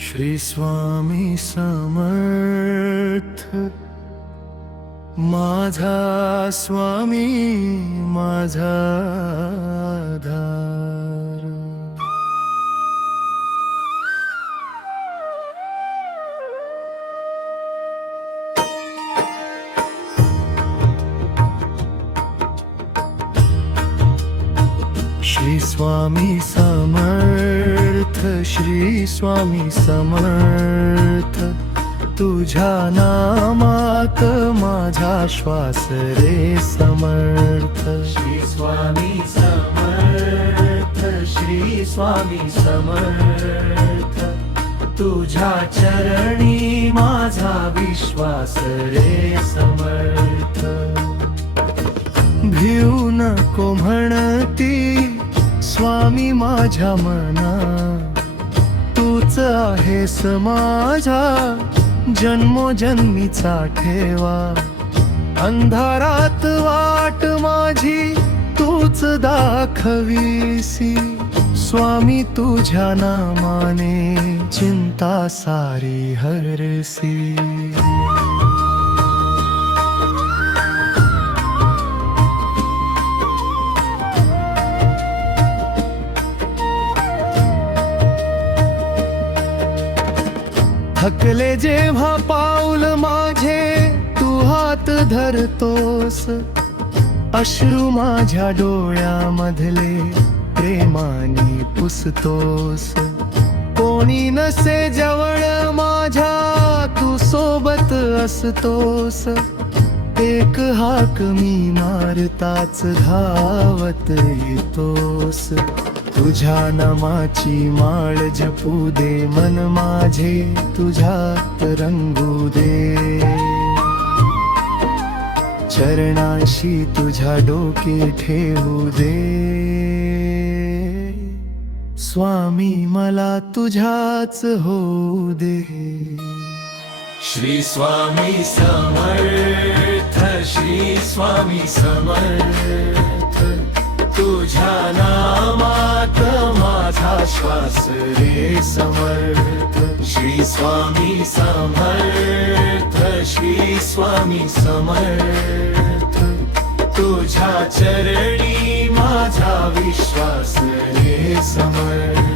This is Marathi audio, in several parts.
श्री स्वामी समर्थ माझा स्वामी माझा आधार। श्री स्वामी समर्थ श्री स्वामी समर्थ तुझ्या नामात माझा श्वास रे समर्थ। श्री स्वामी समर्थ श्री स्वामी समर्थ तुझ्या चरणी माझा विश्वास रे समर्थ। भिऊ नको म्हणती स्वामी माझ्या मना तूच आहेस माझा जन्मोजन्मीचा ठेवा। अंधारात वाट माझी तूच दाखवीसी स्वामी तुझ्या नामाने चिंता सारी हरसी। थकले जेव्हा पाऊल माझे तू हात धरतोस अश्रू माझ्या डोळ्यामधले प्रेमाने पुसतोस। कोणी नसे जवळ माझ्या तू सोबत असतोस। एक हाक मी मारताच धावत येतोस। तुझ्या नामाची माळ जपू दे मन माझे तुझ्यात रंगू दे। चरणाशी तुझ्या डोके ठेवू दे स्वामी मला तुझ्याच होऊ दे। श्री स्वामी समर्थ श्री स्वामी समर्थ तुझ्या नामात माझा श्वास रे समर्थ। श्री स्वामी समर्थ श्री स्वामी समर्थ तुझ्या चरणी माझा विश्वास रे समर्थ।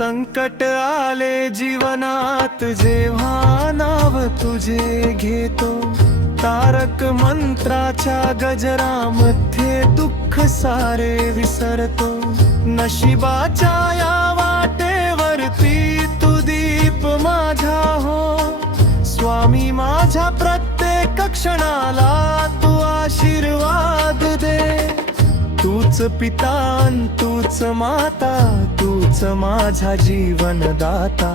संकट आले जीवनात जेव्हा नाव तुझे घेतो तारक मंत्राच्या गजरामध्ये दुःख सारे विसरतो। नशिबाच्या या वाटेवरती तू दीप माझा हो स्वामी माझ्या प्रत्येक क्षणाला तू आशीर्वाद दे। तूच पिता तूच माता तूच माझा जीवनदाता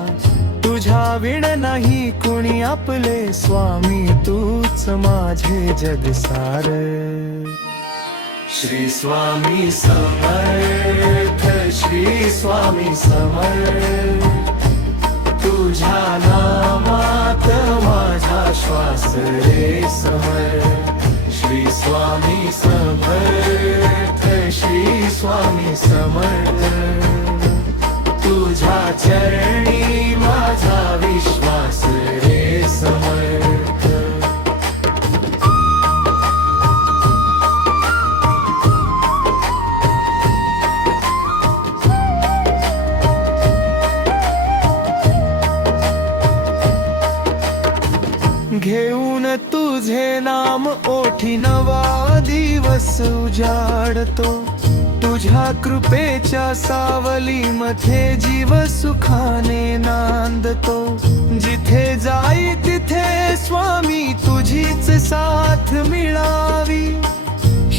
तुझ्या विण नाही कुणी आपले स्वामी तूच माझे जग सार। श्री स्वामी समर्थ श्री स्वामी समर्थ तुझ्या नामात माझा श्वास रे समर्थ। श्री स्वामी समर्थ श्री स्वामी समर्थ तुझ्या चरणी माझा विश्वास रे समर्थ। घेऊन तुझे नाम ओठी नवा दिवस उजाडतो। तुझ्या कृपेच्या सावलीमध्ये जीव सुखाने नांदतो। जिथे जाई तिथे स्वामी तुझीच साथ मिळावी।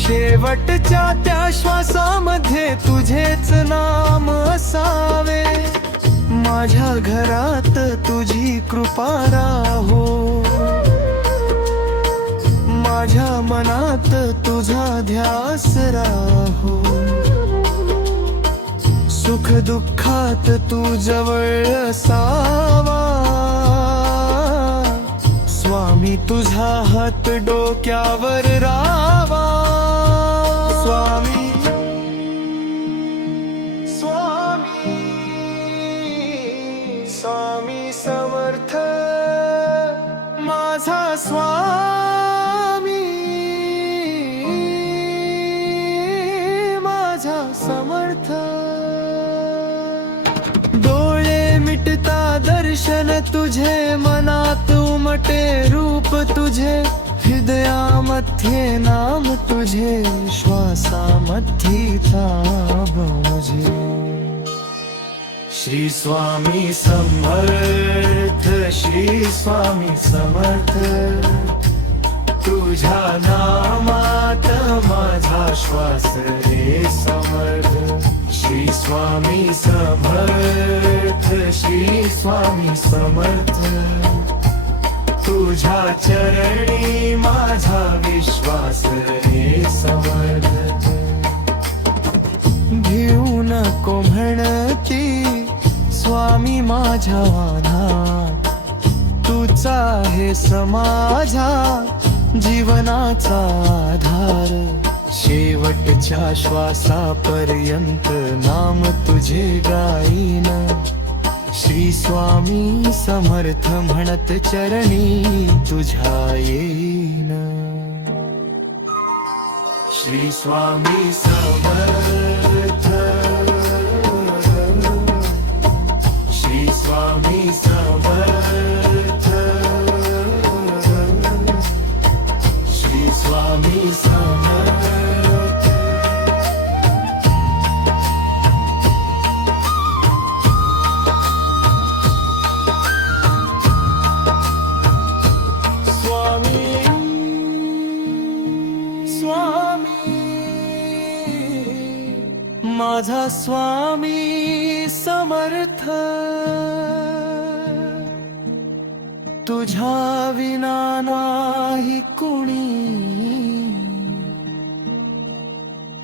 शेवटच्या त्या श्वासामध्ये तुझेच नाम असावे। माझ्या घरात तुझी कृपा राहो माझ्या मनात तुझा ध्यास राहो। सुख दुःखात तू जवळ असावा, स्वामी तुझा हात डोक्यावर राहावा. स्वामी स्वामी स्वामी समर्थ माझा स्वामी, माझा समर्थ. डोळे मिटता दर्शन तुझे, मनात उमटे रूप तुझे, हृदयामध्ये नाम तुझे, श्वासामध्ये ताब मुझे. श्री स्वामी समर्थ, श्री स्वामी समर्थ, तुझ्या नामात माझा श्वास रे समर्थ. श्री स्वामी समर्थ, श्री स्वामी समर्थ, तुझ्या चरणी माझा विश्वास रे समर्थ. घेऊ नको म्हणती स्वामी माझ्या आधार, तूच आहेस माझ्या जीवनाचा आधार. शेवटच्या श्वासापर्यंत नाम तुझे गाईन, श्री स्वामी समर्थ म्हणत चरणी तुझ्या येईन. श्री स्वामी समर्थ, श्री स्वामी समर्थ, श्री स्वामी समर्थ. माझा स्वामी समर्थ, तुझ्या विना नाही कुणी,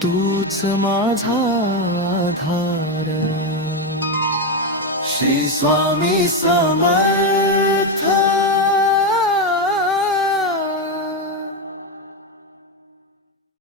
तूच माझा आधार. श्री स्वामी समर्थ.